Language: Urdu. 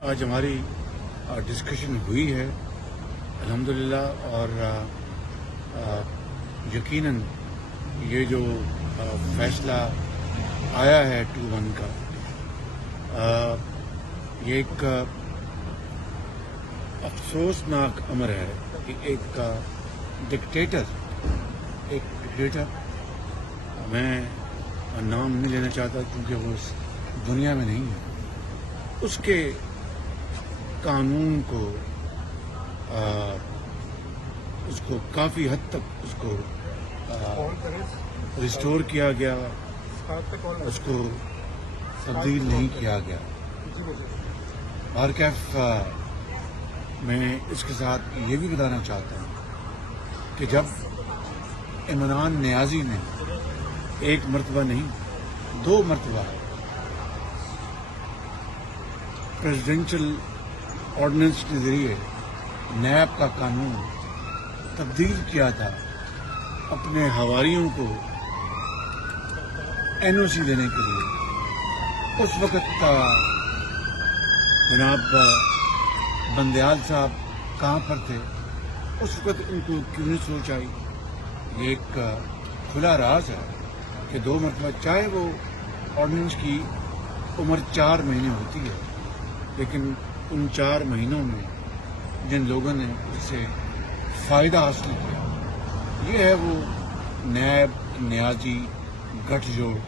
آج ہماری ڈسکشن ہوئی ہے الحمدللہ، اور یقیناً یہ جو فیصلہ آیا ہے 2-1 کا، یہ ایک افسوسناک امر ہے کہ ایک ڈکٹیٹر میں نام نہیں لینا چاہتا کیونکہ وہ اس دنیا میں نہیں ہے، اس کے قانون کو اس کو کافی حد تک اس کو ریسٹور کیا گیا، اس کو تبدیل نہیں کیا گیا۔ بہرکیف میں اس کے ساتھ یہ بھی بتانا چاہتا ہوں کہ جب عمران نیازی نے ایک مرتبہ نہیں 2 مرتبہ پریزیڈینشل آرڈیننس کے ذریعے نیب کا قانون تبدیل کیا تھا اپنے حواریوں کو این او سی دینے کے لیے، اس وقت جناب بندیال صاحب کہاں پر تھے؟ اس وقت ان کو کیوں نہیں سوچ آئی؟ یہ ایک کھلا راز ہے کہ 2 مرتبہ، چاہے وہ آرڈیننس کی عمر 4 مہینے ہوتی ہے، لیکن ان 4 مہینوں میں جن لوگوں نے اس سے فائدہ حاصل کیا، یہ ہے وہ نیب نیازی گٹھ جوڑ۔